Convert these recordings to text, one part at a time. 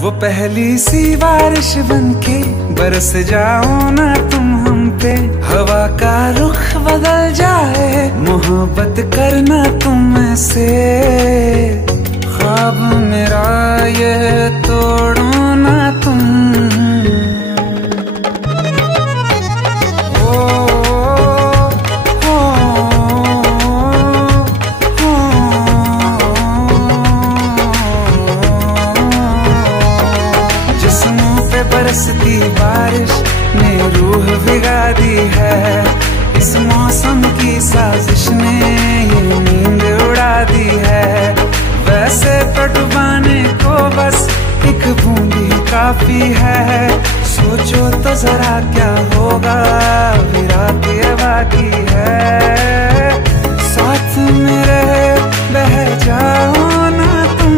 वो पहली सी बारिश बनके बरस जाओ ना तुम हम पे, हवा का रुख बदल जाए, मोहब्बत करना तुम से। ख्वाब मेरा ये तोड़ो ना तुम। बरसती बारिश ने रूह भिगा दी है, इस मौसम की साजिश ने ये नींद उड़ा दी है। वैसे तो डुबाने को बस एक बूंदी काफी है, सोचो तो जरा क्या होगा, अभी रात ये बाकी है। साथ मेरे बह जाओ ना तुम,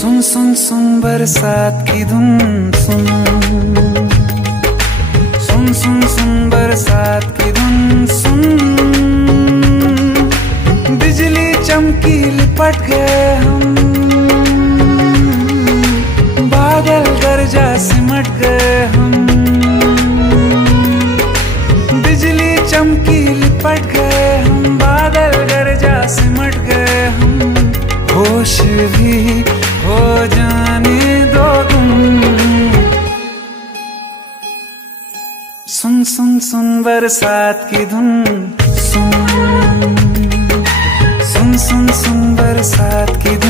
सुन सुन सुन बरसात की धुन, सुन सुन सुन सुन बरसात की धुन सुन। बिजली चमकी लिपट गए हम, बादल गरजा सिमट गए हम। बिजली चमकी लिपट गए हम, बादल गरजा सिमट गए हम। होश भी हो जाने दो तुम, सुन सुन सुन बरसात की धुन, सुन सुन सुन सुन बरसात की धुन।